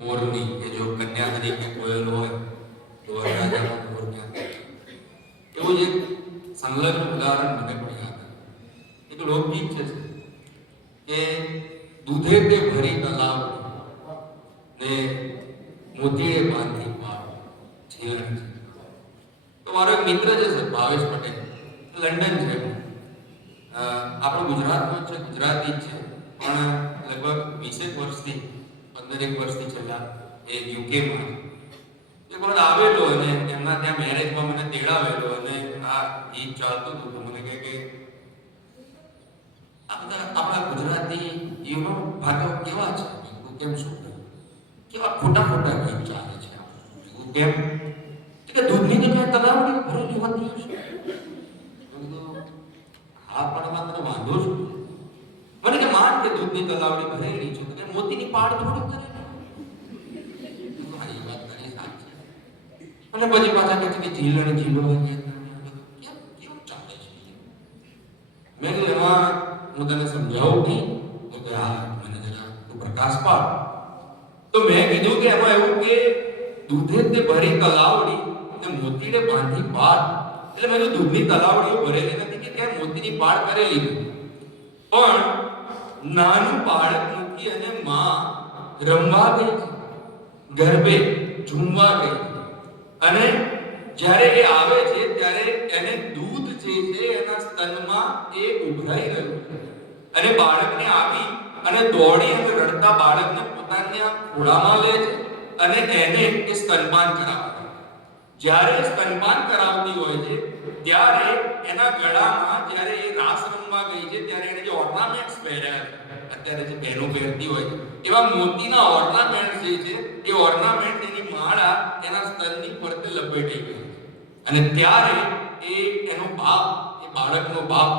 મોરની કે જો કન્યા તરીકે કોયલ હોય તો રાજાનો મોર ક્યાં એવું જ એક સંલગ્ન ઉદાહરણ મને પણ યાદ આવે. એક લોકગીત છે કે દૂધે તે ભરી તલાવ ને મોતીએ બાંધી પાર ઝીલણ છે. તો મારો એક મિત્ર જે છે ભાવેશ પટેલ, લંડન છે. આપણો ગુજરાતનો છે, ગુજરાતી જ છે, પણ લગભગ 20 વર્ષથી 15 વર્ષથી છેલ્લા એ યુકેમાં એક વખત આવેલો અને એમના ત્યાં મેરેજમાં મને તેડાવેલો અને આ ગીત ચાલતું હતું તો મને કહે કે આપણા ગુજરાતી ભાગો કેવા છે, કેમ શું કેવા ખોટા ખોટા ગીત ચાલે છે, કેમ કે દૂધની જગ્યાએ તલાવડી ભરેલી હોતી હશે. હા પણ માત્ર વાંધો છું મને કે માન કે દૂધની તલાવડી ભરેલી છે તો કે મોતીની પાડ થોડી કરે. મારી વાત કરી સાચી. અને પછી પાછા કહે છે કે ઝીલણ ઝીલો કેવું ચાલે છે. મેં એમાં હું તને સમજાવું નહીં તો કે હા મને જરા તું પ્રકાશ પાડ. તો મેં કીધું કે એમાં એવું કે દૂધે તે ભરી તલાવડી ને મોતીને બાંધી પાડ. એટલે મેં દૂધની તલાવડીઓ ભરેલી નથી કે ત્યાં મોતીની પાડ કરેલી, પણ નાનું બાળક મૂકી અને માં રમવા ગઈ, ગરબે ઝૂમવા ગઈ, અને જ્યારે એ આવે છે ત્યારે એને દૂધ જે છે એના સ્તનમાં એ ઉભરાઈ રહ્યું છે અને બાળકને આવી અને દોડી અને રડતા બાળકને પોતાના ખોળામાં લે છે અને એને એ સ્તનપાન કરાવે. જ્યારે સ્તનપાન કરાવતી હોય છે ત્યારે એના ગળામાં જ્યારે એ રાસ રમવા ગઈ છે ત્યારે એને જે ઓર્નામેન્ટ્સ પહેર્યા અત્યારે જે બહેનો પહેરતી હોય છે એવા મોતીના ઓર્નામેન્ટ્સ જે છે એ ઓર્નામેન્ટ એની માળા એના સ્તનની ફરતે લપેટી ગઈ અને ત્યારે એનો બાપ, એ બાળકનો બાપ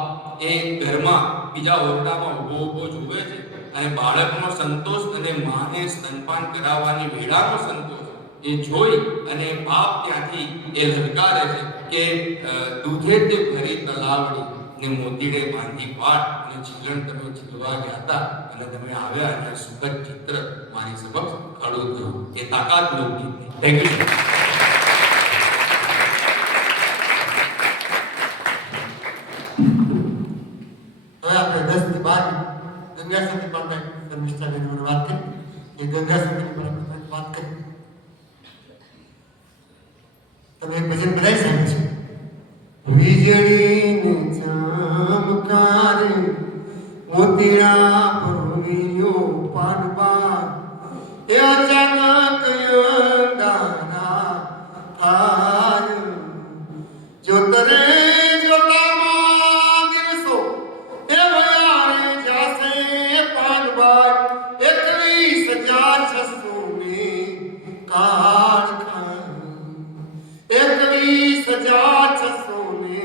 એ ઘરમાં બીજા ઓરડામાં ઊભો જુએ છે અને બાળકનો સંતોષ અને માને સ્તનપાન કરાવવાની વેળાનો સંતોષ એ જોઈ અને બાપ ત્યાંથી એ લલકારે છે કે દૂધે તે ભરી તલાવડી ને મોતીડે બાંધી પાટ અને ઝીલણ તમે ઝીલવા ગયા હતા અને તમે આવ્યા અને સુખદ ચિત્ર મારી સમક્ષ ખડું થયું. એ તાકાત લોકગીત. Thank you. હવે આપણે 10 થી 12 ગંગા સતી પાસે શર્મિષ્ઠાબેન વાત કરી. એ ગંગા સતી પર વાત કરી. તમે એક ભજન બધાય સાંભળ્યું છે. વીજળીને ચમકારે મોતીડા ભરવીયો પાનબા એ અચાનક અંધારા થાય જોતરે જોતામાં દિવસો એ વયારે જાશે પાનબા 21,600 ને કાળ ખાય 21,600 ને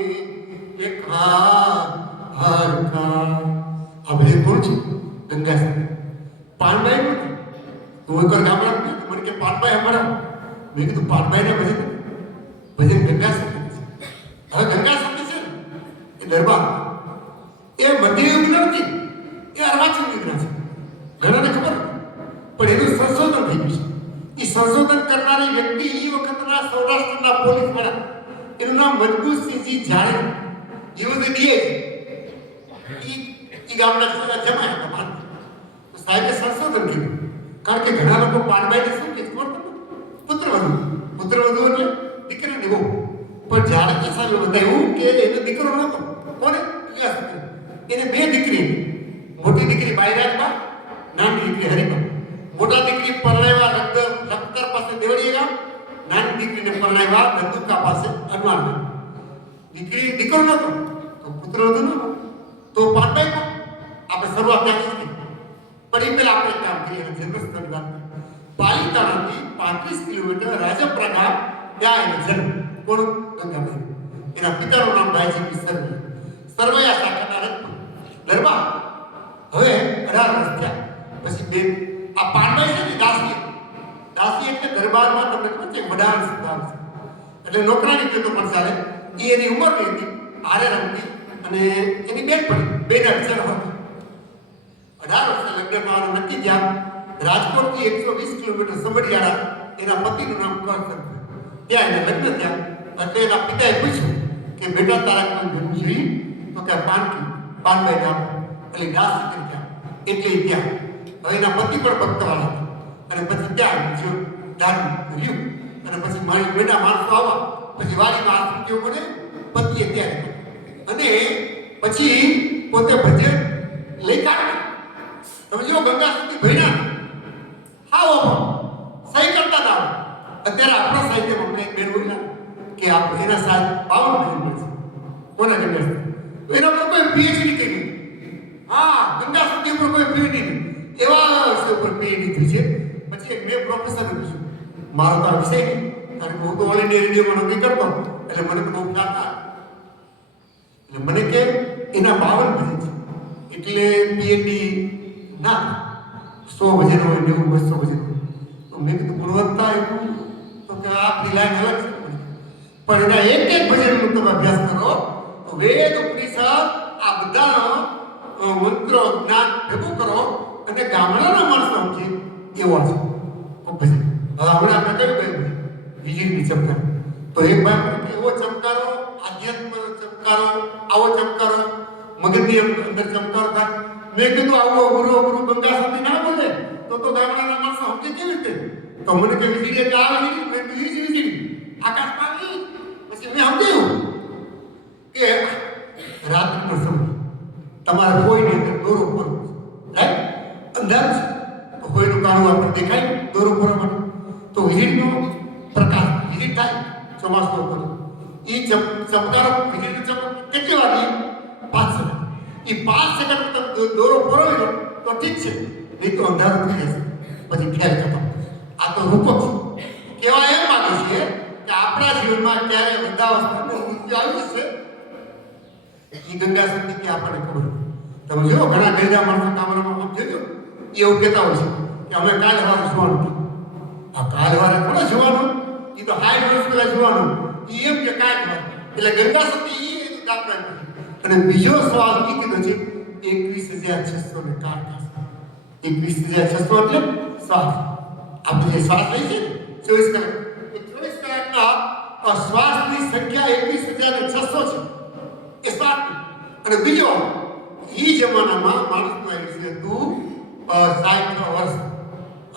હવે કોણ છે? ગંગા સતી. પાનબાઈ નથી. તું એકવાર ગામડા મને કે પાનબાઈ હમણાં મેં કીધું પાનબાઈ ને ભજન ગંગા સતી છે. હવે ગંગા સતી છે એ દરબાર એ મધ્યયુગ નથી, એ અર્વાચીન યુગના છે. ઘણાને ખબર પણ એનું સંશોધન થઈ ગયું છે. એ સંશોધન કરનારી વ્યક્તિ એ વખતના સૌરાષ્ટ્રના પોલીસ વાળા એનું નામ મજબૂતસિંહજી જાણે જેવો તે દીએ છે. એ ગામના જમાય હતા. સાહેબે સંશોધન કર્યું. કારણ કે ઘણા લોકો પાનબાઈને શું કે પુત્રવધુ એટલે દીકરીને બહુ, પણ જાણે સાહેબે બતાવ્યું કે એનો દીકરો નહોતો. કોને? એને 2 દીકરી. મોટી દીકરી બાયરાજમાં, નાની દીકરી હરિમાં. મોટા દીકરી પરણાવ્યા લખતર પાસે દેવળી ગામ, નાની દીકરીને પરણાવ્યા ધંધુકા પાસે અનવારમાં. દીકરો નહોતો તો પુત્રવધુ નહોતો તો પાનબાઈ આપણે શરૂઆત ત્યાંથી જ પણ એ પહેલા આપણે કામ કરીએ જન્મસ્થળની વાત. પાલીતાણાથી 35 કિલોમીટર રાજપરા ગામ, ત્યાં એનો જન્મ. કોણ? ગંગાબાઈ. એના પિતાનું નામ ભાઈજી સરવૈયા. સરવૈયા શાખાના રત્ન દરબાર. હવે 18 વર્ષ થયા પછી બેન આ પાનબાઈ છે ને દાસી એટલે દરબારમાં તમને ખબર છે વડાણ સિદ્ધાંત છે એટલે નોકરાની ખેતો પણ ચાલે. એ એની ઉંમરની હતી, આરે રમતી અને એની બેન પડી. બેન અક્ષર હતી. 18 વર્ષે લગ્ન કરવાનું નક્કી થયા રાજકોટથી 120 કિલોમીટર સમઢિયાળા એના પતિનું નામ કરસન. ત્યાં એને લગ્ન થયા. એટલે એના પિતાએ પૂછ્યું કે બેટા તારા કોઈ ભેગું જોઈ? તો કે પાનબાઈને આપો. એટલે દાસી કરી ગયા. એટલે ત્યાં હવે એના પતિ પણ ભક્તવાળા હતા. અને પછી ત્યાં જો ધાર્મિક રહ્યું. અને પછી મારી બેટા માણસો આવવા પછી વાડીમાં આસંખ્યો બને પતિએ ત્યારે અને પછી પોતે ભજન લઈ કાઢે. તમે જો ગંગા સુધી ભણ્યા હાવો સહી કરતા ના અત્યારે આપણા સાહિત્યમાં કંઈક બેન હોય ને કે એના સાથ 52 મિનિટ છે કોના ગંગા તો એના પર કોઈ પીએચડી કરી હા ગંગા સુધી ઉપર કોઈ પીએચડી નહીં એવા વિષય ઉપર પીએચડી થઈ છે. પછી એક મેં પ્રોફેસર પૂછ્યું મારો તો આ વિષય નહીં કારણ કે હું તો ઓલ ઇન્ડિયા રેડિયોમાં નોકરી કરતો એટલે મને તો બહુ ખ્યાલ ના એટલે મને કે એના 52 ભજન છે એટલે પીએચડી ના 100 ભજન હોય 90 200 ભજન તો મેં કીધું ગુણવત્તા એટલું તો કે આપણી લાઈન અલગ છે પણ એના એક ભજનનો તમે અભ્યાસ કરો તો વેદ ઉપનિષદ આ બધાનો મંત્રો જ્ઞાન ભેગું કરો અને ગામડાના માણસો સમજે એવો છે ભજન. હવે હમણાં આપણે કયું કયું વીજળીની ચમકાર તો એક ભાઈ એવો ચમકારો આધ્યાત્મ ચમકારો આવો ચમકારો મગજની અંદર ચમકારો થાય. મેં કીધું આવો ગુરુ ગંગા સુધી ના બોલે તો ગામડાના માણસો સમજે કેવી રીતે? તો મને કે વીજળી એટલે આ વીજળી મેં કીધું ઈ જ વીજળી આકાશમાં ઈ પછી મેં સમજ્યું કે રાત્રિનો સમય તમારે કોઈની અંદર દોરો પૂરવો રાઈટ અંધાર છે તો કોઈનું કાળું આપણે દેખાય દોરો પૂરવા માટે તો વીજળીનો પ્રકાશ વીજળી થાય ચોમાસનો પડે એ ચમકારો વીજળીનો ચમક કેટલી વાર 5 સેકન્ડ એ 5 સેકન્ડ તમે દોરો પૂરવી લો તો ઠીક છે નહીં તો અંધારું થઈ જશે પછી ફેર ખતમ. આ તો રૂપક છે કેવા એમ માગે છે કે આપણા જીવનમાં ક્યારે વૃદ્ધાવસ્થાનું મૃત્યુ આવી જશે એ ગંગા શક્તિ કે આપણને ખબર. તમે જો ઘણા ગરજા માણસો ગામડામાં સમજજો એવું કહેતા હોય છે કે અમે કાલ સવારે જોવાનું આ કાલ સવારે થોડા જોવાનું એ તો 60 વર્ષ પહેલા જોવાનું એ એમ કે કાલ સવારે એટલે ગંગા શક્તિ એ દાખલા નથી. અને બીજો સવાલ એ કીધો છે 21,660 21,600 એટલે શ્વાસ આપણે જે શ્વાસ લઈએ છીએ 24 કલાક 24 કલાકના શ્વાસની સંખ્યા 21,600 છે એ શ્વાસ. અને બીજો એ જમાનામાં માણસનું આવ્યું છે તું 60 વર્ષ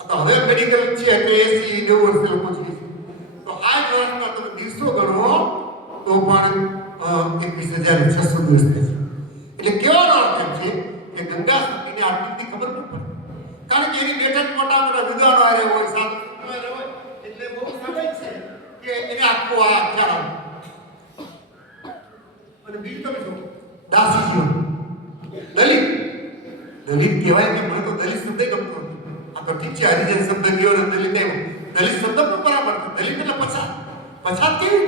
તો હવે મેડિકલ છે એટલે 80 90 વર્ષે પહોંચી છે તો 8 વર્ષના તમે દિવસો ગણો તો પણ 21,600 દિવસ થાય છે. એટલે કેવાનો અર્થ એમ છે કે ગંગા શક્તિને આટલી ખબર ન પડે કારણ કે એની બેઠક મોટા વિદ્વાનો આરે હોય સાધુ હોય એટલે બહુ સમજ છે કે એને આખો આ ખ્યાલ આવે. અને બીજું તમે જો દાસીજીઓ દલિત કહેવાય કે મને તો દલિત શબ્દ ગમતો નથી. આ તો ઠીક છે હરિજન શબ્દ ગયો ને દલિત આવ્યો દલિત શબ્દ પણ બરાબર છે. દલિત એટલે પછાત કેવી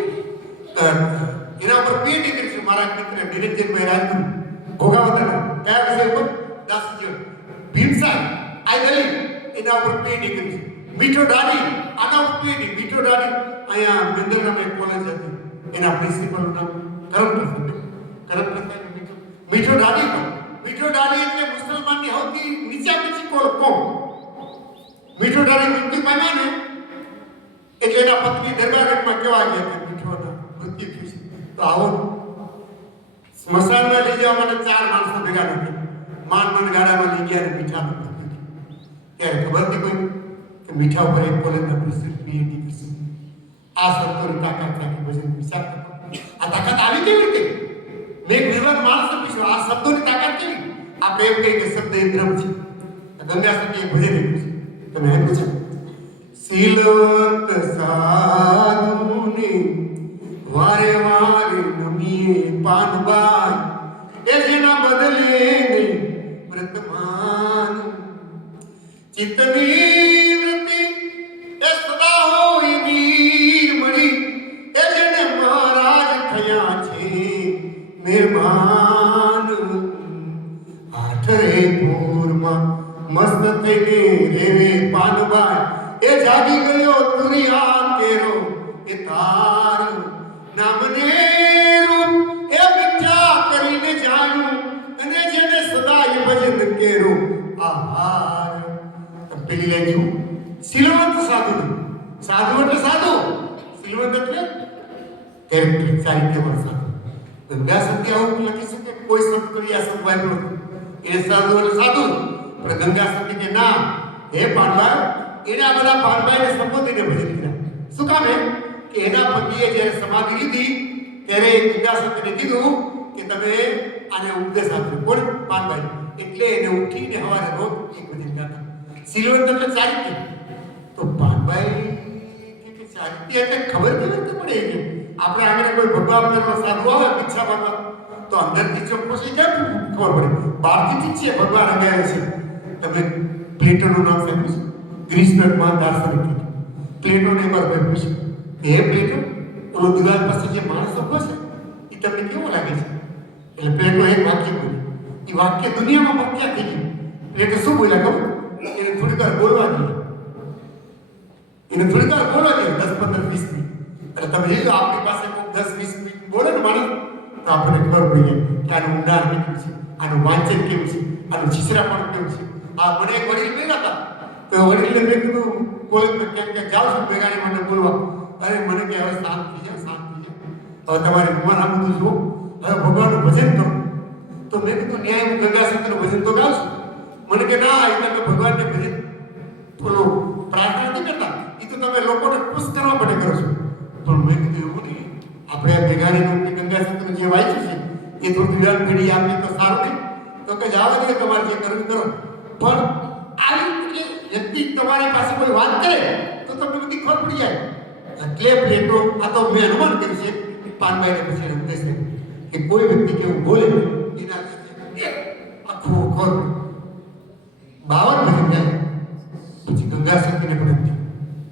એના પર પીએચડી કરી છે મારા મિત્ર નિરંજનભાઈ રાજગુરુ ભોગાવતાના કયા વિષય ઉપર દાસીજીઓ ભીમસાર આ દલિત એના ઉપર પીએચડી કરી છે. મીઠો દાડી આના ઉપર પીએચડી મીઠો દાડી અહીંયા બેંદરગામ એક કોલેજ હતી એના પ્રિન્સિપલનું નામ કરમપ્રસાદ મીઠો દાડી એટલે મુસલમાનની સૌથી નીચી કોમ મીઠો દાડી મૃત્યુ પામ્યા ને એટલે એના પત્ની દરગાહમાં કેવા ગયા કે મીઠોના મૃત્યુ થયું છે. તો આવો સ્મશાનમાં લઈ જવા માટે 4 માણસો ભેગા નથી માંડ ગાડામાં લઈ ગયા મીઠાનું ત્યારે ખબર હતી કોઈ કે મીઠા ઉપર એક કોલેજના પ્રિન્સિપલ પીએચડી કરશે. આ શબ્દોની તાકાત રાખી ભજન વિચાર આ તાકાત આવી કેવી રીતે? મેં એક નિર્વાત માણસ પૂછ્યો આ શબ્દોની તાકાત કેવી? આપણે એમ કહીએ કે શબ્દ એક બ્રહ્મ છે. ગંગા શક્તિ એક ભજન એવું છે તમે એમ પૂછો સિલવંત સાધુની વારે વારે નમીએ પાનબાઈ એ જેના બદલે વર્તમાન ચિત્તની વૃત્તિ એ સદા હોય વીર મળી એ જેને મહારાજ થયા છે મહેમાન આઠરે પૂરમાં મસ્ત થઈને રેવે પાનબાઈ એ જાગી ગયો તુરિયા તેરો એ તાર નામને રૂપ એ મિથ્યા કરીને જાણ્યું અને જેને સદાય ભજન કેરો આહાર પેલી સાધુ નહીં. સાધુ એટલે સાધુ, શ્રીમંત એટલે કેરેક્ટર, ચારિત્ર્યવાન સાધુ. ગંગા સતી આવું લખી શકે કોઈ શબ્દ કરી આ શબ્દ વાપર્યો એને સાધુ એટલે સાધુ. પણ ગંગા સતી કે ના, હે પાંડવા, એને આ બધા પાંડવાને સંબોધીને ભજન કર્યા. શું કામ કે એના પતિએ જ્યારે સમાધિ લીધી ત્યારે ગંગા સતીને કીધું કે તમે આને ઉપદેશ આપ્યો. કોણ? પાંડવાએ. એટલે એને ઉઠીને હવારે રોજ એક ભજન ગાતા. સિલવંત એટલે ચારિત્ર્ય. તો પાંડવાએ કે ચારિત્ર્ય એટલે ખબર કેવી રીતે પડે કે આપણે આગળ કોઈ ભગવાન કરવાનો સાધુ આવે પીછા માંગવા તો અંદરથી ચોખ્ખો છે કેમ ખબર પડે? બહારથી ઠીક છે ભગવાન આવ્યા છે. તમે પ્લેટોનું નામ સાંભળ્યું છે? ગ્રીસના દાર્શનિક પ્લેટોને એકવાર પૂછ્યું, હે પ્લેટો, ઓલો દિવાલ પાસે જે માણસ ઉભો છે એ તમને કેવો લાગે છે? એટલે પ્લેટો એક વાક્ય બોલ્યો. એ વાક્ય દુનિયામાં પ્રખ્યાત થઈ ગયું. પ્લેટો શું બોલ્યા ખબર? એને થોડીક વાર બોલવા દે, એને થોડીક વાર બોલવા દે, 10, 15, 20 મિનિટ. એટલે તમે જોઈ લો આપણી પાસે કોઈ 10, 20 મિનિટ બોલે ને માણસ તો આપણને ખબર પડી જાય કે આનું ઊંડાણ કેવું છે, આનું વાંચન કેવું છે, આનું છીછરાપણ કેવું છે. આ મને એક વડીલ મળ્યા હતા તો વડીલને મેં કીધું કોલેજમાં ક્યાંક જાઉં છું ભેગાની મને બોલવા. અરે મને કે હવે શાંત થઈ જાય, શાંત થઈ જાય, હવે તમારે ભગવાન આ બધું જુઓ, હવે ભગવાનનું ભજન કરો. તો મેં કીધું ન્યાય હું ગંગા સતીનું ભજન તો ગાઉં છું. મને કે ના, એ તમે ભગવાનને ભજન બોલો પ્રાર્થના નથી કરતા, એ તો તમે લોકોને ખુશ કરવા માટે કરો છો. પણ મેં કીધું એવું નહીં, આપણે આ ભેગાની ગંગા સતીનું જે વાંચ્યું છે એ થોડું વિરાટ પેઢી આપી તો સારું નહીં. તો કે જવા દે, તમારે જે કરવું કરો. પણ આવી વ્યક્તિ તમારી પાસે કોઈ વાત કરે તો તમને બધી ખબર પડી જાય. એટલે પ્લેટો આ તો મેં અનુમાન કર્યું છે પાંડવાઈને પછી ઉપદેશ કે કોઈ વ્યક્તિ કેવું બોલે એના આખું ખબર 52 ભજન જાય પછી ગંગા સતીને પણ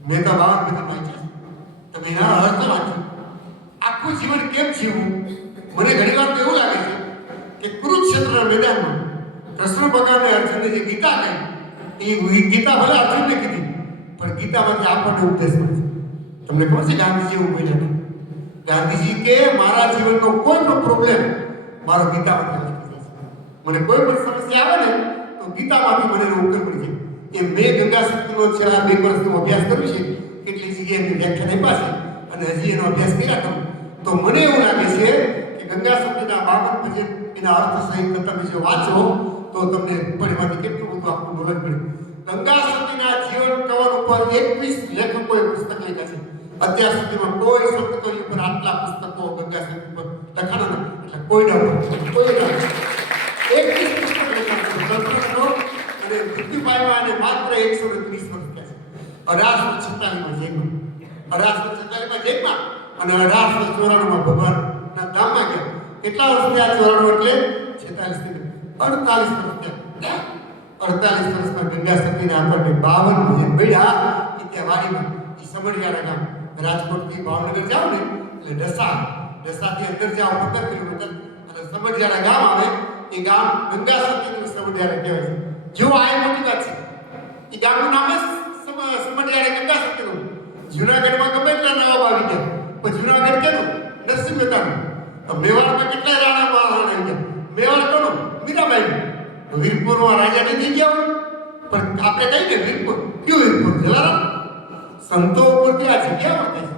મેં તો 52 ભજન વાંચ્યા. તમે એના અર્થ વાંચો, આખું જીવન કેમ જીવવું. મને ઘણી વાર તો એવું લાગે છે કે કુરુક્ષેત્રના મેદાનમાં કૃષ્ણ ભગવાને અર્જુનને જે ગીતા કહી એ ગીતા ભલે અર્જુનને કીધી પણ ગીતામાંથી આપણને ઉપદેશ મળે છે. તમને ખબર છે ગાંધીજી એવું બોલ્યા હતા? ગાંધીજી કે મારા જીવનનો કોઈ પણ પ્રોબ્લેમ મારો ગીતામાંથી હલ થઈ જાય. મને કોઈ પણ સમસ્યા આવે ને તો ગીતામાંથી મને એનો ઉકેલ મળી જાય. એ મેં ગંગા સતીનો છેલ્લા 2 વર્ષનો અભ્યાસ કર્યો છે, કેટલી જગ્યાએ વ્યાખ્યાન આપ્યા છે અને હજી એનો અભ્યાસ કર્યા કરું તો મને એવું લાગે છે કે ગંગા સતીના 52 ભજન એના અર્થ સહિત તમે જો વાંચો તો તમને પડેમાંથી કેટલું બધું આખું નોલેજ મળે. ગંગા સતીના જીવન કવર ઉપર 21 લેખકોએ પુસ્તક લખ્યા છે. અત્યાર સુધીમાં કોઈ સંતકવિ ઉપર આટલા પુસ્તકો ગંગા સતી ઉપર લખાણા નથી. એટલે કોઈના કોઈ 21 પુસ્તક લખ્યા છે અને મૃત્યુ પામ્યા અને માત્ર 130 વર્ષ થયા છે. 1846માં જન્મ, 1846માં જન્મ અને 1894માં ભગવાનના ધામમાં ગયા. કેટલા વર્ષ થયા? 94 એટલે 46 48 વર્ષ થયા. 48 વર્ષમાં ગંગા સતીને આપણને 52 ભજન મળ્યા. એ ત્યાં વાડીમાં એ સમઢિયાળા ગામ, રાજકોટથી ભાવનગર જાઓ ને એટલે ડસાથી અંદર જાઓ 15 કિલોમીટર અને સમઢિયાળા ગામ આવે. એ ગામ ગંગા સતીનું સમઢિયાળા કહેવાય છે. જો આ મોટી વાત છે. એ ગામનું નામ જ સમઢિયાળા ગંગા સતીનું. જુનાગઢમાં ગમે એટલા નવાબ આવી ગયા પણ જુનાગઢ કેનું? નરસિંહ મહેતાનું. મેવાડમાં કેટલા રાણા મહારાણા આવી ગયા. મેવાડ કોનું? મીરાબાઈ. વીરપુરમાં રાજા નથી ગયા પણ આપણે કહીએ ને વીરપુર, કયું વીરપુર? જલારામ. સંતો ઉપરથી આ જગ્યા વધે છે.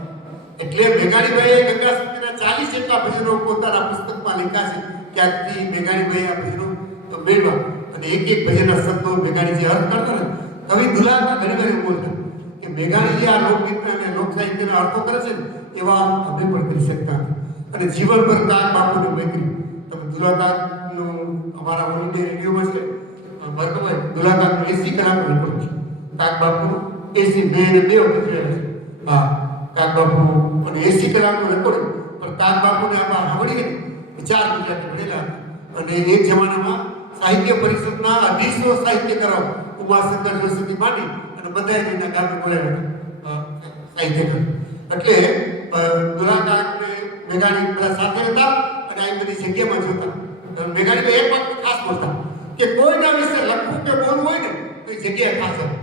એટલે મેઘાણીભાઈએ ગંગા સતીના 40 જેટલા ભજનો પોતાના પુસ્તકમાં લખ્યા છે. ક્યાંકથી મેઘાણીભાઈએ આ ભજનો તો મેળવા અને એક ભજનના શબ્દો મેઘાણીજી અર્થ કરતા ને કવિ દુલારમાં ઘણી વાર બોલતા કે મેઘાણીજી આ લોકગીતના અને લોક સાહિત્યના અર્થો કરે છે ને એવા અમે પણ કરી શકતા નથી. અને જીવનભર કાગ બાપુની મૈત્રી તમે દુલાકાકનું અમારા ઓલ ઇન્ડિયા રેડિયોમાં છે ભરતભાઈ દુલાકાકનું 80 કલાકનું રેકોર્ડ છે. કાગ બાપુ 80 બે વખત છે. હા, કાગ બાપુ અને 80 કલાકનું રેકોર્ડ. પણ કાગ બાપુને આમાં સાંભળીએ 4 ગુજરાતી ભણેલા અને એક જમાનામાં સાહિત્ય પરિષદના 250 સાહિત્યકારો ઉમાશંકર જોશીથી માંડી અને બધા એના ગામે બોલાવ્યા સાહિત્યકાર. એટલે દુલાકાકને મેઘાણી બધા સાથે હતા અને આ બધી જગ્યામાં જોતા. મેઘાણી એક વાત ખાસ બોલતા કે કોઈના વિશે લખવું કે બોલવું હોય ને તો એ જગ્યાએ ખાસ હોય.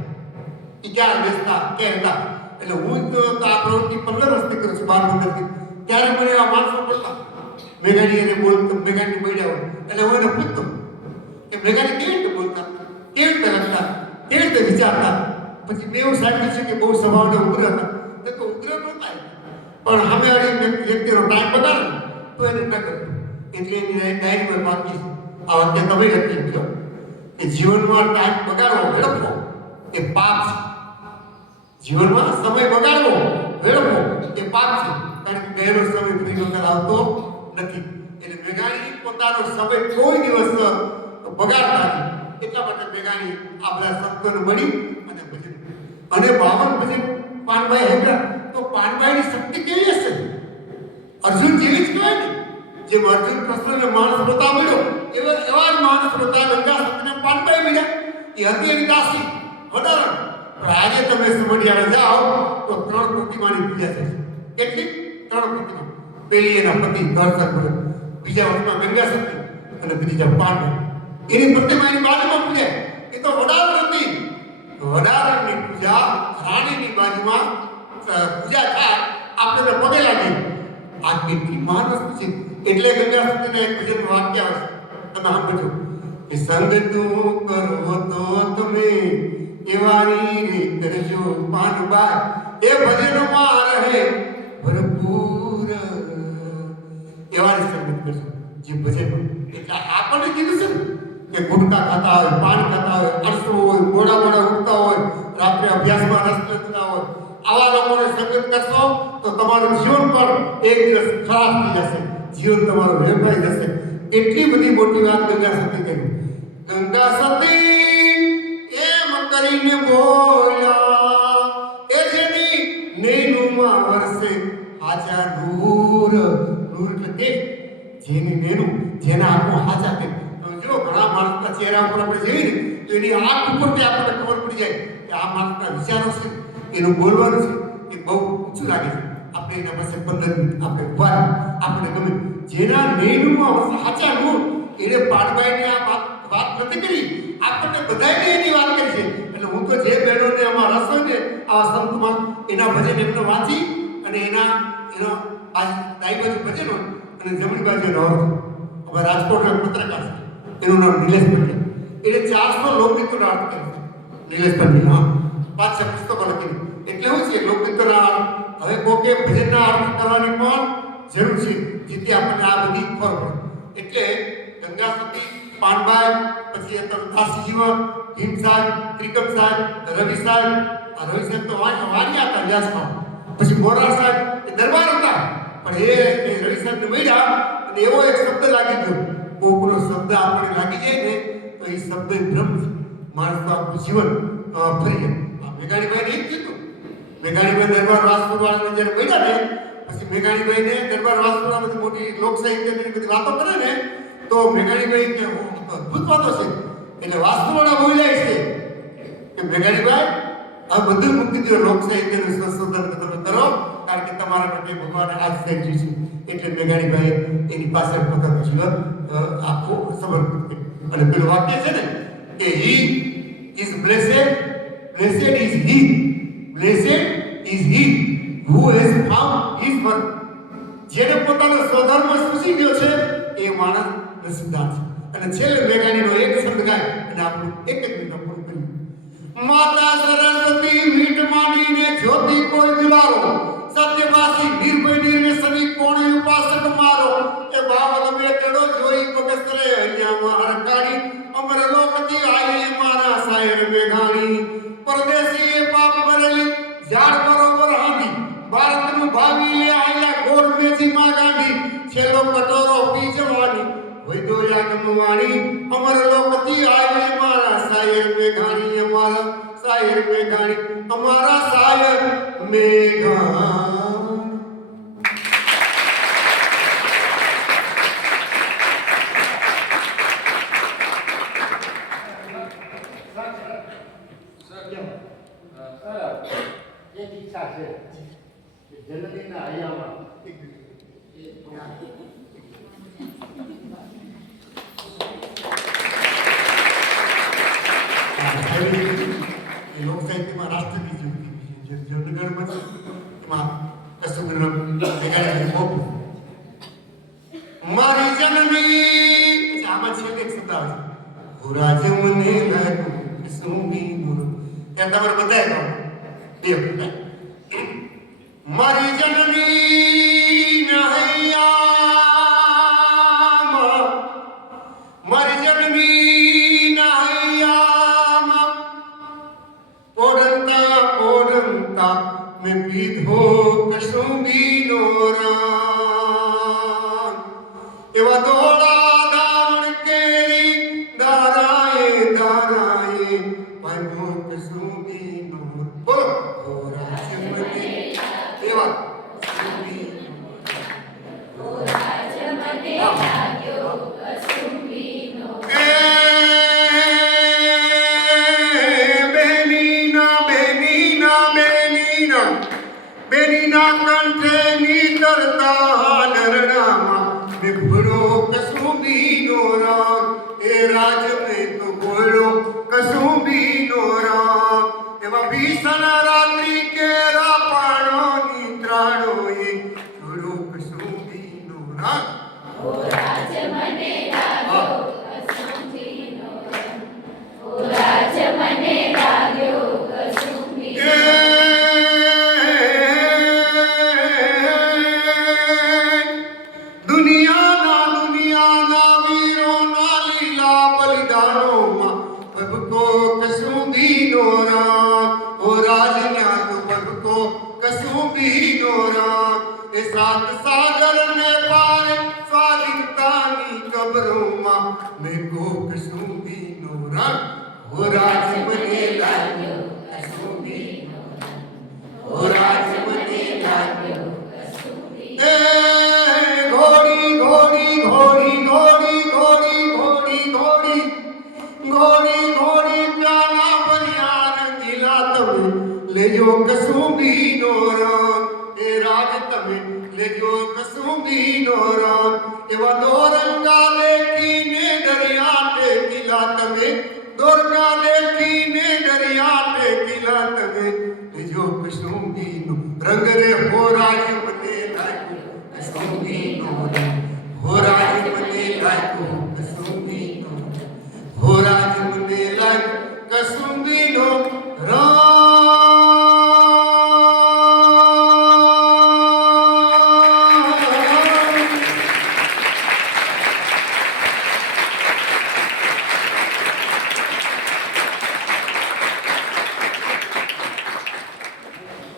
એ ક્યાં બેસતા ક્યાં હતા. એટલે હું તો આ પ્રવૃત્તિ 15 વર્ષથી કરું છું, 12 વર્ષથી. ત્યારે મને એવા માણસો બોલતા મેઘાણી એને બોલતો, મેઘાણી બોલ્યા હોય એટલે હું એને પૂછતો કે મેઘાણી કેવી રીતે બોલતા, કેવી રીતે લખતા, કેવી રીતે વિચારતા. પછી મેં એવું સાંભળ્યું છે કે બહુ સ્વભાવને ઉગ્ર હતા. તો ઉગ્ર નહોતા, પણ સામે વાળી વ્યક્તિનો ટાઈમ બગાડે તો એને ન કરતો. એટલે એની ડાયરીમાં બાકી આ વખતે તમે લખી દો કે જીવનમાં ટાઈમ બગાડવો વેડફવો એ પાપ છે. જીવનમાં સમય બગાડવો વેડફવો એ પાપ છે. કારણ કે ગયેલો સમય ફરી વખત આવતો નથી. એટલે મેઘાણી પોતાનો સમય કોઈ દિવસ બગાડતા નથી. એટલા માટે મેઘાણી આ બધા સંતોને મળી અને ભજન અને 52 ભજન પાનભાઈ હેગડા. તો પાનભાઈની શક્તિ કેવી હશે? અર્જુન જેવી જ કહેવાય ને. જે અર્જુન કૃષ્ણને માણસ શ્રોતા મળ્યો એવા જ માણસ શ્રોતા ગંગા સતને પાનભાઈ મળ્યા. એ હતી એની દાસી વધારણ. પણ આજે તમે સમઢિયાળા જાઓ તો 3 પ્રતિમાની પૂજા થશે. કેટલી? 3 પ્રતિમા. પહેલી એના પતિ દર્શક, બીજા વર્ષમાં ગંગા સતી અને ત્રીજા પાનભાઈ. એની પ્રતિમા એની બાજુમાં પૂજાય. એ તો વડારણ હતી. વડારણની પૂજા રાણીની બાજુમાં પૂજા થાય આપણે તો પગે લાગી. આ કેટલી મહાન વસ્તુ છે. એટલે ગંગા સતીને એક ભજન વાક્ય આવે તમે સાંભળજો કે સંગ તું કરો તો તમે એવાની રે કરજો પાનબાઈ. એ ભજનમાં રહે ભરપૂર એવાની સંગત કરજો જે ભજનમાં. એટલે આપણને કીધું છે કે ગુટકા ખાતા હોય, પાન ખાતા હોય, અરસું હોય, મોડા મોડા ઉઠતા હોય, રાત્રે અભ્યાસમાં રસ લેતા હોય, આવા લોકોને સંગત કરશો તો તમારું જીવન પણ એક દિવસ ખરાબ થઈ જશે. જીવન તમારું વેપાઈ જશે. એટલી બધી મોટી વાત ગંગા સતી કરી. ગંગા સતી એમ કરીને બોલ્યા એ જેની નેનુમાં વરસે હાજા નૂર. નૂર એટલે કે જેની નેનું, જેના આંખો હાજા કે જો ઘણા માણસના ચહેરા ઉપર આપણે જોઈએ ને તો એની આંખ ઉપરથી આપણને ખબર પડી જાય કે આ માણસના વિચારો છે, એનું બોલવાનું છે એ બહુ ઊંચું લાગે છે. આપણે એના પાસે 15 મિનિટ આપણે ઉભા આપણે ગમે. જેના નેણુમાં સાચા નૂર એને પાડબાઈને આ વાત નથી કરી, આપણને બધાને એની વાત કરી છે. એટલે હું તો જે બહેનોને આમાં રસ હોય ને આવા સંતમાં એના ભજન એમને વાંચી અને એનો ડાઈ બાજુ ભજન હોય અને જમણી બાજુ એનો અર્થ. હવે રાજકોટના પત્રકાર છે, એનું નામ નિલેશ પટેલ. એને 400 લોકગીતોના અર્થ કર્યા છે. નિલેશ પટેલ 5-6 પુસ્તકો લખી. એટલે શું છે લોકગીતોના અર્થ? હવે કોકે ભજનના અર્થ કરવાની પણ જરૂર છે જેથી આપણને આ બધી ખબર પડે. એટલે ગંગા સતી, પાનબાઈ, પછી દાસી જીવન, ભીમ સાહેબ, ત્રિકમ સાહેબ, રવિ સાહેબ. આ રવિ સાહેબ તો વાણિયા હતા વ્યાસમાં. પછી મોરાર સાહેબ એ દરબાર હતા. પણ એ રવિ સાહેબને મળ્યા અને એવો એક શબ્દ લાગી ગયો. કોકનો શબ્દ આપણને લાગી જાય ને તો એ શબ્દ બ્રહ્મ છે. માણસ તો આપણું જીવન ફરી જાય. મેઘાણીભાઈને એ જ કીધું. મેઘાણીભાઈ દરબાર વાસ્તુવાળાને જ્યારે મળ્યા ને પછી મેઘાણીભાઈને દરબાર વાસ્તુવાળા બધી મોટી લોક સાહિત્યની બધી વાતો કરે ને તો મેઘાણીભાઈ કે અદ્ભુત વાતો છે. એટલે વાસ્તુવાળા બોલ્યા છે કે મેઘાણીભાઈ આ બધું મૂકી દો, લોક સાહિત્યનું સંશોધન તમે કરો કારણ કે તમારા માટે ભગવાને આ સર્જ્યું છે. એટલે મેઘાણીભાઈ એની પાસે પોતાનું જીવન આખું સમર્પિત કર્યું. અને પેલું વાક્ય છે ને કે he is બ્લેસેડ, બ્લેસેડ is he, બ્લેસેડ is he who has found his work. જેને પોતાનો સ્વધર્મ સૂચી ગયો છે એ માણસ નસીબદાર છે. અને છેલ્લે મેઘાણીનો એક શબ્દ ગાય અને આપણું એક જ મિનિટ પૂરું કર્યું. માતા સરસ્વતી મીઠ માંડીને જ્યોતિ કોઈ દુલારો, સત્યવાસી નિર્ભય નિર્વ્યસની કોણે ઉપાસક મારો. એ બાવલ બેટડો જોઈ પગસરે અહીંયા હરકાળી અમર લોકથી આયે મારા સાયર મેઘાણી. પરદેશી એ પાપ ભરેલી ઝાડ બરોબર હાંધી, ભારતનું ભાવી લે આયલા ગોળ મેજીમાં ગાંધી. છેલ્લો કટોરો પી જવાની વૈદો યાગમવાણી અમર લોકથી આયે મારા સાયર મેઘાણી. અમારા સાયર મેઘાણી, અમારા સાયર મેઘાણી. એક ઈચ્છા છે કે જનનીના હૈયામાં લોક સાહિત્યમાં રાષ્ટ્રગીત જે જનગણમાં છે એમાં કસ્તુરબા મેઘાણી ખૂબ મારી જનની આમાં છે એક શબ્દ આવે છે. ભૂરા જમને લાગ્યું શું બી એ તમારે બધાય કહો મારી જનની નહૈયામાં મારી જનની નહૈયામાં પોરંતા મેં પીધો કસુંબીનો રંગ એવા દોડા દાવણ કેરી દારાએ પનો કસુંબીનો બોલો ઓ રાજમને એવા બેનીના કંઠે નીતરતા નરણામાં વિભળો કસુંબીનો રાગ એ રાજ મેં તો બોલો કસુંબીનો રાગ એવા ભીષણ રાત્રિ કેરા પાણો નિદ્રાણો એ છોડો કસુંબીનો રાગ ઓ રાજ મને લાગ્યો કસુંબીનો રંગ ઓ રાજ મને લાગ્યો કસુંબીનો દુનિયાના વીરોના લીલા બલિદાનોમાં ભગતો કસુંબીનો રાગ ઓ રાજના તો ભગતો કસુંબીનો રાગ એ સાત સાગર ને પારે સ્વાધીનતાની કબરોમાં મેં કો કસુંબીનો રાગ ઓ રાજ મને લાગ્યો કસુંબીનો ઓ રાજ મને લાગ્યો કસુંબીનો ઘોડી ઘોડી ઘોડી ઘોડી ઘોડી ઘોડી ઘોડી ઘોડી ઘોડી પ્યાલા ભર્યા રંગીલા તમે લેજો કસુંબીનો રંગ એ રાજ તમે લેજો કસુંબીનો રંગ એવા દોરંગા લે